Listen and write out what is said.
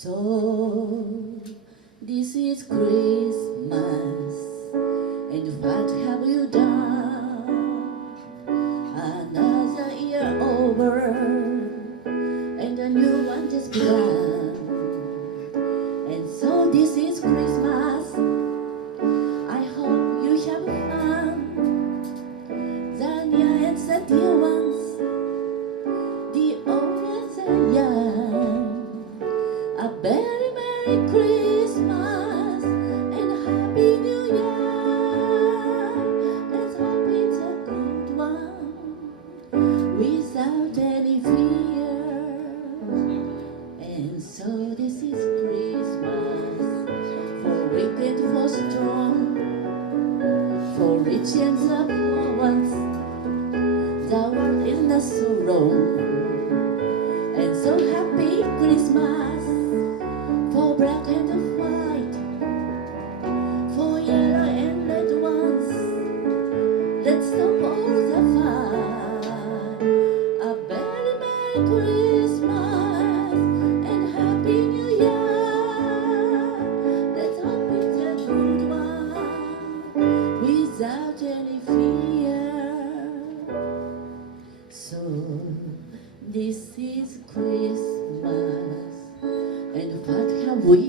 So this is Christmas, and what have you done? Another year over, and a new one just begun. And so this is Christmas, I hope you have fun. The near and the dear ones, the old and the young. A very Merry Christmas and a Happy New Year. Let's hope it's a good one without any fear. And so this is Christmas, for weak and for strong, for rich and the poor ones. The world is not so wrong. And so happy Christmas, for black and white, for yellow and red ones. Let's stop all the fun. A very Merry Christmas and Happy New Year. Let's hope it's a good one without any fear. So this is Christmas, and what have we